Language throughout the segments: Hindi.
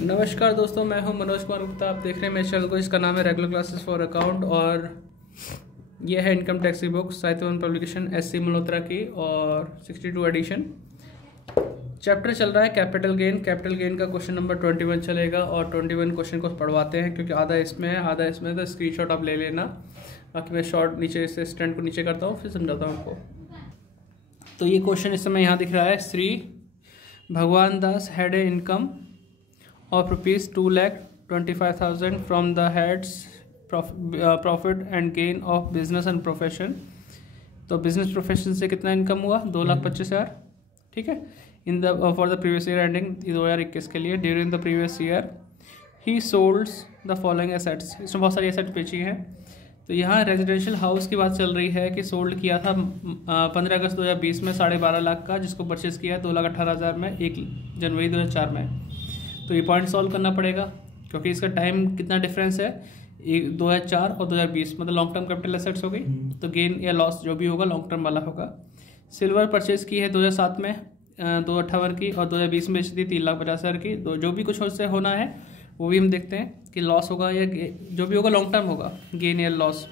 नमस्कार दोस्तों, मैं हूं मनोज कुमार गुप्ता। आप देख रहे हैं मेरे चैनल को, इसका नाम है रेगुलर क्लासेस फॉर अकाउंट और यह है इनकम टैक्स की बुक साहित्यवन पब्लिकेशन एससी मल्होत्रा की और 62 एडिशन। चैप्टर चल रहा है कैपिटल गेन। कैपिटल गेन का क्वेश्चन नंबर 21 चलेगा और 21 क्वेश्चन को पढ़वाते हैं क्योंकि आधा इसमें है आधा इसमें, तो स्क्रीनशॉट आप ले लेना। बाकी मैं शॉर्ट नीचे से स्टैंड को नीचे करता हूँ फिर समझाता हूँ आपको। तो ये क्वेश्चन इस समय यहाँ दिख रहा है। Shri Bhagwan Das had a income of rupees 2,25,000 from the heads profit and gain of business and profession। तो बिजनेस प्रोफेशन से कितना इनकम हुआ? 2,25,000। ठीक है। In the for the previous year ending 2021 के लिए। During the previous year he solds the following assets. इसमें बहुत सारी एसेट्स बेची हैं। तो यहाँ रेजिडेंशियल हाउस की बात चल रही है कि सोल्ड किया था 15 अगस्त 2020 में 12.5 लाख का, जिसको परचेज़ किया 2,18,000 में 1 जनवरी 2004 में। तो ये पॉइंट सॉल्व करना पड़ेगा क्योंकि इसका टाइम कितना डिफरेंस है, 2004 और 2020, मतलब लॉन्ग टर्म कैपिटल एसेट्स हो गई। तो गेन या लॉस जो भी होगा लॉन्ग टर्म वाला होगा। सिल्वर परचेज की है 2007 में 258 की और 2020 में बेची थी 3,50,000 की। तो जो भी कुछ उससे होना है वो भी हम देखते हैं कि लॉस होगा या जो भी होगा लॉन्ग टर्म होगा, गेन या लॉस।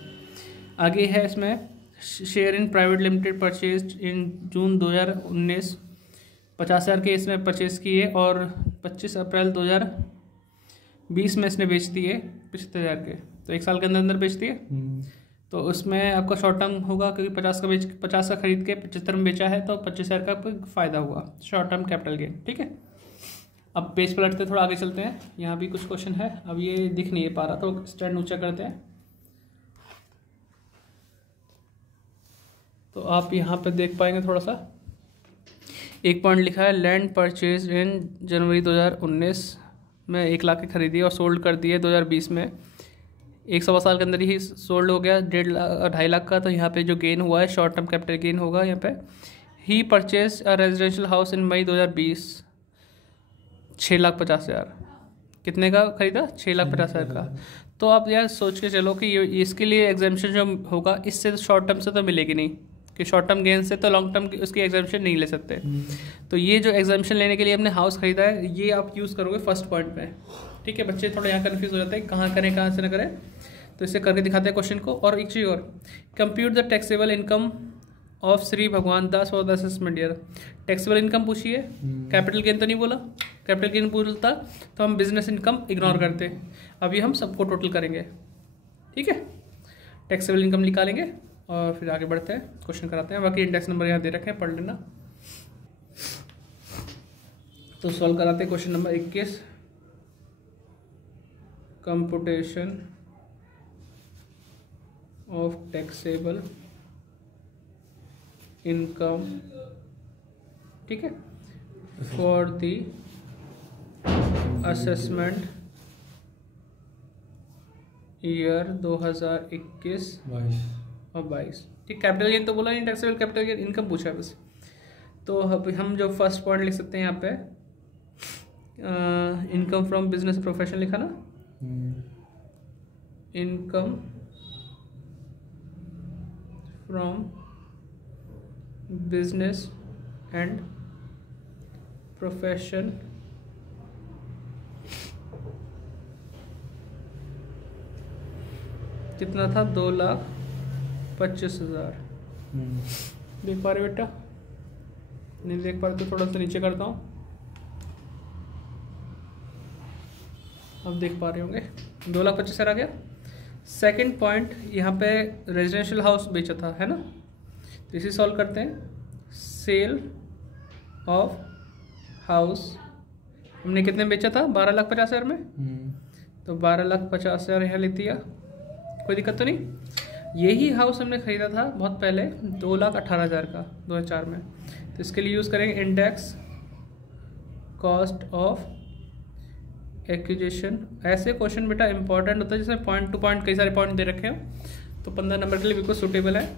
आगे है इसमें share in private limited purchase in June 2019, 50,000 के इसमें परचेज़ किए और 25 अप्रैल 2020 में इसने बेच दिए 75,000 के। तो 1 साल के अंदर अंदर बेच दिए। तो उसमें आपका शॉर्ट टर्म होगा क्योंकि 50 का खरीद के 75 में बेचा है, तो 25,000 का आपको फ़ायदा हुआ, शॉर्ट टर्म कैपिटल गेन। ठीक है। अब पेज पलटते थोड़ा आगे चलते हैं। यहाँ भी कुछ क्वेश्चन है। अब ये दिख नहीं पा रहा तो स्टैंड ऊँचा करते हैं। तो आप यहाँ पर देख पाएंगे थोड़ा सा। एक पॉइंट लिखा है लैंड परचेज इन जनवरी 2019 में 1 लाख की खरीदी और सोल्ड कर दिए 2020 में। 1 सवा साल के अंदर ही सोल्ड हो गया 2.5 लाख का। तो यहाँ पे जो गेन हुआ है शॉर्ट टर्म कैपिटल गेन होगा। यहाँ पे ही purchase a residential house in May 2020 6,50,000। कितने का खरीदा? 6,50,000 का। तो आप यार सोच के चलो कि ये इसके लिए एग्जाम्पशन जो होगा इससे शॉर्ट टर्म से तो मिलेगी नहीं कि शॉर्ट टर्म गेन से तो लॉन्ग टर्म उसकी एग्जाम्पशन नहीं ले सकते। तो ये जो एग्जाम्पशन लेने के लिए हमने हाउस खरीदा है ये आप यूज़ करोगे फर्स्ट पॉइंट में। ठीक है। बच्चे थोड़ा यहाँ कन्फ्यूज हो जाते हैं कहाँ करें कहाँ से ना करें, तो इसे करके दिखाते हैं क्वेश्चन को। और एक चीज़ और, compute the taxable income of Shri Bhagwan Das for the assessment year. Taxable income पूछी है, कैपिटल गेन तो नहीं बोला। कैपिटल गेन बोलता तो हम बिजनेस इनकम इग्नोर करते। अभी हम सबको टोटल करेंगे। ठीक है। टैक्सेबल इनकम निकालेंगे और फिर आगे बढ़ते हैं, क्वेश्चन कराते हैं। बाकी इंडेक्स नंबर यहाँ दे रखे हैं, पढ़ लेना। तो सॉल्व कराते हैं question number 21। Computation of taxable income. ठीक है। फॉर द असेसमेंट ईयर 2021 और 22। ठीक। कैपिटल गेन तो बोला नहीं, टैक्सेबल कैपिटल गेन इनकम पूछा है बस। तो अब हम जो फर्स्ट पॉइंट लिख सकते हैं यहाँ पे इनकम फ्रॉम बिजनेस प्रोफेशन लिखा ना। Income from business and profession कितना था? 2,25,000। देख पा रहे बेटा? नहीं देख पा रहे तो थोड़ा सा नीचे करता हूँ। अब देख पा रहे होंगे 2,25,000 आ गया। सेकंड पॉइंट यहाँ पे रेजिडेंशियल हाउस बेचा था, है ना। तो इसे सॉल्व करते हैं। सेल ऑफ हाउस हमने कितने में बेचा था? 12,50,000 में। तो 12,50,000 यहाँ लिख दिया, कोई दिक्कत तो नहीं। यही हाउस हमने खरीदा था बहुत पहले 2,18,000 का 2004 में। तो इसके लिए यूज़ करेंगे इंडेक्स कॉस्ट ऑफ एक्विजिशन। ऐसे क्वेश्चन बेटा इंपॉर्टेंट होता है जिसमें पॉइंट टू पॉइंट कई सारे पॉइंट दे रखे हैं, तो 15 नंबर के लिए बिल्कुल सूटेबल है।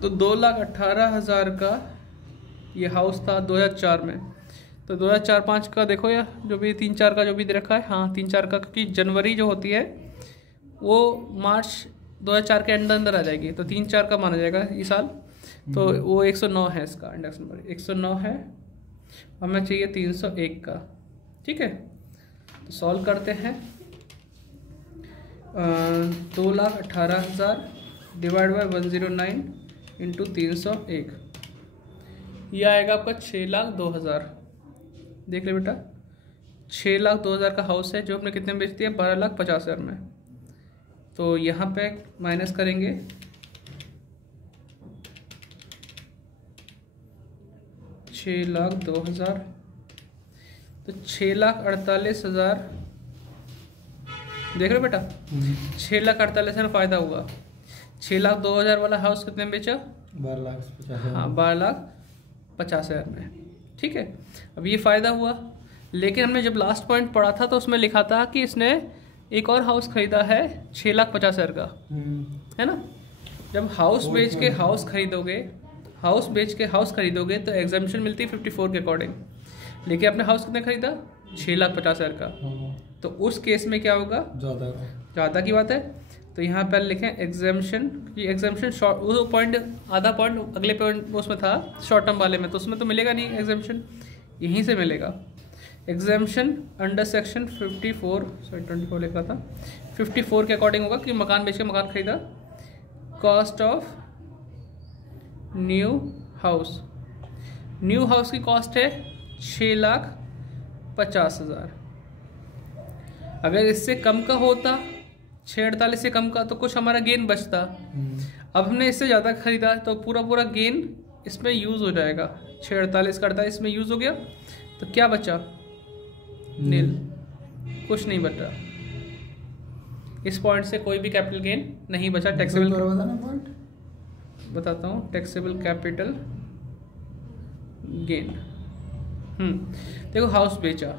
तो 2,18,000 का ये हाउस था 2004 में। तो 2004-05 का देखो या जो भी 3-4 का जो भी दे रखा है, हाँ 3-4 का, क्योंकि जनवरी जो होती है वो मार्च 2004 के अंदर आ जाएगी। तो 3-4 का माना जाएगा ये साल। तो वो 109 है, इसका इंडेक्स नंबर 109 है। हमें चाहिए 301 का। ठीक है, तो सॉल्व करते हैं। 2,18,000 डिवाइड बाई 109 इंटू 301, ये आएगा आपका 6,02,000। देख ले बेटा, 6,02,000 का हाउस है जो हमने कितने में बेच दिया, 12,50,000 में। तो यहाँ पे माइनस करेंगे 6,02,000, तो 6,48,000। देख रहे हो बेटा, 6,48,000 का फायदा हुआ। 6,02,000 वाला हाउस कितने में बेचा, 12,50,000। हाँ 12,50,000 में। ठीक है, अब ये फ़ायदा हुआ, लेकिन हमने जब लास्ट पॉइंट पढ़ा था तो उसमें लिखा था कि इसने एक और हाउस खरीदा है 6,50,000 का, है ना। जब हाउस बेच के हाउस खरीदोगे तो एग्जाम्पशन मिलती है 54 के अकॉर्डिंग, लेकिन आपने हाउस कितने खरीदा, 6,50,000 का। तो उस केस में क्या होगा, ज़्यादा की बात है। तो यहाँ पर लिखें एग्जाम्पशन, कि एग्जाम्पशन शॉर्ट, वो पॉइंट आधा पॉइंट अगले पॉइंट उसमें था शॉर्ट टर्म वाले में, तो उसमें तो मिलेगा नहीं एग्जाम्पशन, यहीं से मिलेगा। एग्जाम्पशन अंडर सेक्शन 24 लिखा था, 54 के अकॉर्डिंग होगा कि मकान बेच के मकान खरीदा। Cost of new house, new house की कॉस्ट है 6,50,000। अगर इससे कम का होता, 6,48 से कम का, तो कुछ हमारा गेन बचता। अब हमने इससे ज़्यादा खरीदा तो पूरा गेन इसमें यूज़ हो जाएगा। 6,48 का 48 इसमें यूज़ हो गया, तो क्या बचा, नील, कुछ नहीं बचा। इस पॉइंट से कोई भी कैपिटल गेन नहीं बचा। टैक्सेबल बताता हूँ, टैक्सेबल कैपिटल गेन। देखो हाउस बेचा,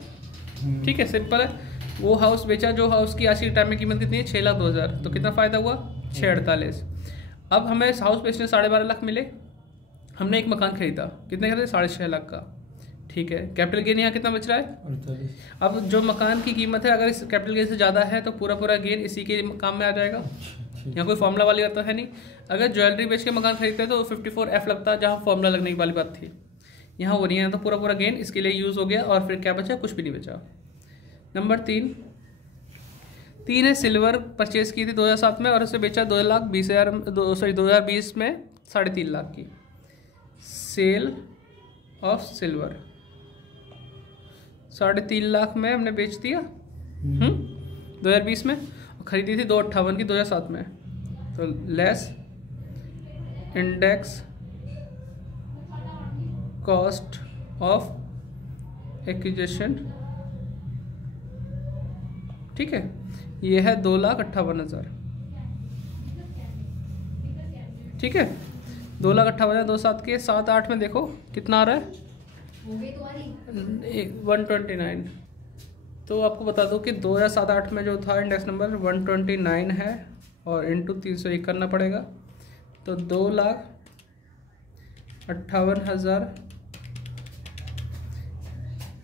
ठीक है, सिंपल है। वो हाउस बेचा जो हाउस की आज की टाइम में कीमत कितनी है, 6,02,000, तो कितना फ़ायदा हुआ, 6,48। अब हमें इस हाउस बेचने 12.5 लाख मिले, हमने एक मकान खरीदा, कितने खरीदे, 6.5 लाख का, ठीक है। कैपिटल गेन यहाँ कितना बच रहा है, 48। अब जो मकान की कीमत है, अगर इस कैपिटल गेन से ज़्यादा है तो पूरा गेन इसी के काम में आ जाएगा। यहाँ कोई फॉर्मूला वाली बात तो है नहीं। अगर ज्वेलरी बेच के मकान खरीदते तो 54F लगता, जहाँ फॉर्मूला लगने वाली बात थी, यहाँ वो नहीं है, तो पूरा गेन इसके लिए यूज़ हो गया। और फिर क्या बचा, कुछ भी नहीं बचा। नंबर 3 है, सिल्वर परचेज की थी 2007 में और उसे बेचा 2020 में 3.5 लाख की। सेल ऑफ सिल्वर 3.5 लाख में हमने बेच दिया 2020 में, और खरीदी थी 258 की 2007 में। तो less index cost of acquisition, ठीक है, ये है 2,58,000, ठीक है। 2,58,000 2,07 के 7-8 में देखो कितना आ रहा है, 129। तो आपको बता दो कि 2007-8 में जो था इंडेक्स नंबर 129 है, और इंटू 301 करना पड़ेगा। तो 2,58,000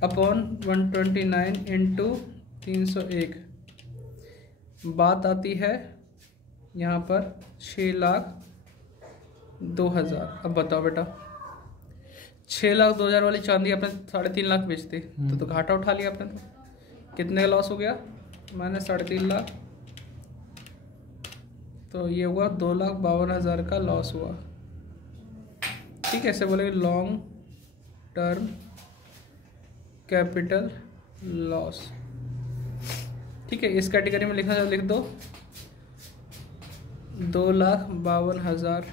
अपॉन 129 इंटू 301, बात आती है यहाँ पर 6,02,000। अब बताओ बेटा, 6,02,000 वाली चांदी आपने 3.5 लाख बेचती, तो घाटा उठा लिया आपने। तो कितने का लॉस हो गया, माइनस 3.5 लाख, तो ये हुआ 2,52,000 का लॉस हुआ। ठीक है, ऐसे बोलेंगे लॉन्ग टर्म कैपिटल लॉस। ठीक है, इस कैटेगरी में लिखना चाहो लिख दो 2,52,000,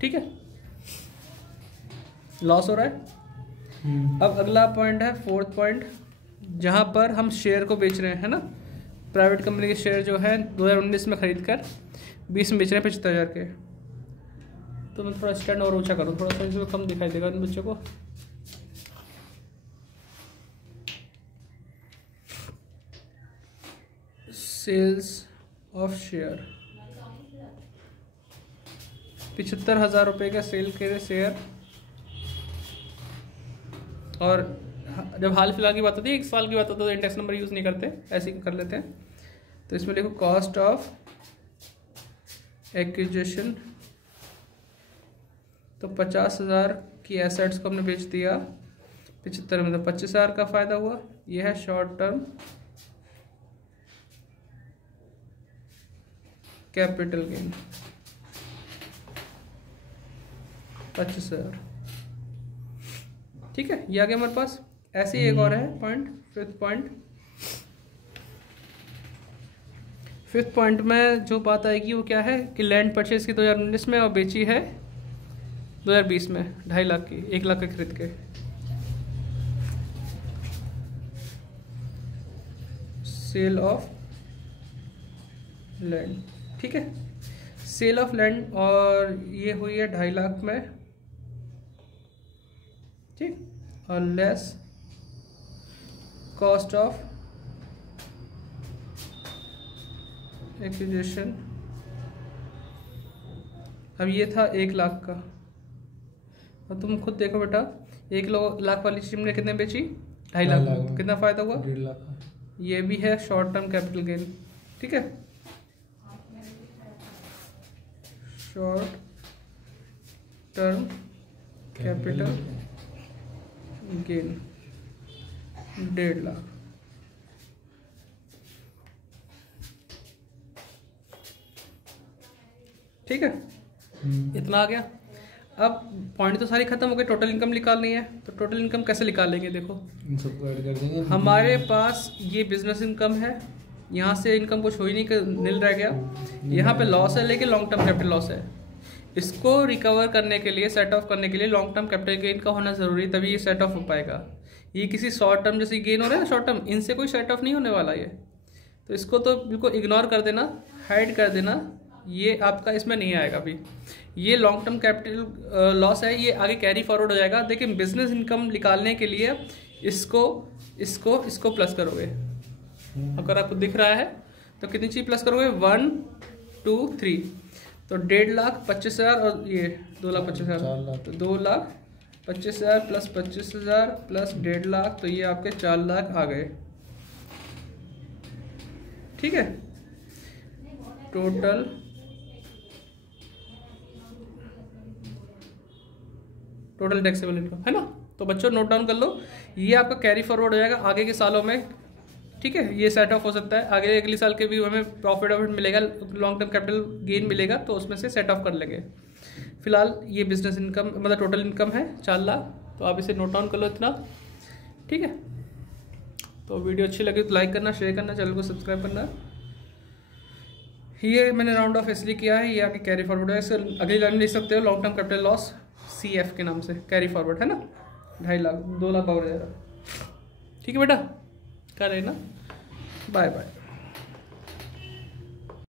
ठीक है, लॉस हो रहा है। अब अगला पॉइंट है 4th पॉइंट, जहाँ पर हम शेयर को बेच रहे हैं ना, प्राइवेट कंपनी के शेयर जो है 2019 में खरीद कर 20 में बेच रहे हैं 75,000 के। तो मैं थोड़ा स्टैंड और ऊंचा करूँ, थोड़ा सा इसमें कम दिखाई देगा इन बच्चों को। सेल्स ऑफ शेयर 75,000 रुपये का सेल करे शेयर। और जब हाल फिलहाल की बात होती है, 1 साल की बात होती है, तो इंडेक्स नंबर यूज़ नहीं करते, ऐसे ही कर लेते हैं। तो इसमें देखो कॉस्ट ऑफ एक्विजिशन, तो 50,000 की एसेट्स को हमने बेच दिया 75 में, तो 25,000 का फ़ायदा हुआ। ये है शॉर्ट टर्म कैपिटल गेन 25,000। ठीक है, ये आ गया हमारे पास। ऐसे ही एक और है पॉइंट, फिफ्थ पॉइंट में जो बात आएगी वो क्या है कि लैंड परचेज की 2019 में और बेची है 2020 में 2.5 लाख की, 1 लाख के खरीद के। सेल ऑफ लैंड, ठीक है, सेल ऑफ लैंड, और ये हुई है 2.5 लाख में, ठीक, और लेस कॉस्ट ऑफ एक्विजिशन। अब ये था 1 लाख का, और तुम खुद देखो बेटा, 1 लाख वाली चीज ने कितने बेची, 2.5 लाख, कितना फायदा हुआ, 1.5 लाख। ये भी है शॉर्ट टर्म कैपिटल गेन। ठीक है, short term capital gain 1.5 lakh. ठीक है, इतना आ गया। अब पॉइंट तो सारी खत्म हो गई, टोटल इनकम निकालनी है। तो टोटल इनकम कैसे निकालेंगे, देखो इन सबको ऐड कर देंगे। हमारे पास ये बिजनेस इनकम है, यहाँ से इनकम कुछ हो ही नहीं, नील रह गया। यहाँ पे लॉस है, लेकिन लॉन्ग टर्म कैपिटल लॉस है। इसको रिकवर करने के लिए, सेट ऑफ करने के लिए लॉन्ग टर्म कैपिटल गेन का होना जरूरी, तभी ये सेट ऑफ हो पाएगा। ये किसी शॉर्ट टर्म जैसे गेन हो रहा है ना, शॉर्ट टर्म, इनसे कोई सेट ऑफ नहीं होने वाला ये। तो इसको तो बिल्कुल इग्नोर कर देना, हाइड कर देना, ये आपका इसमें नहीं आएगा अभी। ये लॉन्ग टर्म कैपिटल लॉस है, ये आगे कैरी फॉरवर्ड हो जाएगा। लेकिन बिजनेस इनकम निकालने के लिए इसको प्लस करोगे। अगर आपको दिख रहा है तो कितनी चीज प्लस करोगे, 1 2 3, तो 1.5 लाख 25,000 और ये 2,25,000, तो 2,25,000 प्लस 25,000 प्लस 1.5 लाख, तो ये आपके 4 लाख आ गए। ठीक है, टोटल टैक्सेबल इनकम है ना। तो बच्चों नोट डाउन कर लो, ये आपका कैरी फॉरवर्ड हो जाएगा आगे के सालों में। ठीक है, ये सेट ऑफ हो सकता है, आगे अगले साल के भी हमें प्रॉफिट मिलेगा, लॉन्ग टर्म कैपिटल गेन मिलेगा, तो उसमें से सेट ऑफ कर लेंगे। फिलहाल ये बिजनेस इनकम मतलब टोटल इनकम है 4 लाख, तो आप इसे नोट डाउन कर लो इतना। ठीक है, तो वीडियो अच्छी लगी तो लाइक करना, शेयर करना, चैनल को सब्सक्राइब करना। ये मैंने राउंड ऑफ इसलिए किया है, ये आपकी कैरी फॉरवर्ड है। इसे अगली लाइन में लिख सकते हो, long term capital loss CF के नाम से कैरी फॉरवर्ड है ना, 2.5 लाख 2 लाख और जाएगा। ठीक है बेटा, कर रहे ना, बाय बाय।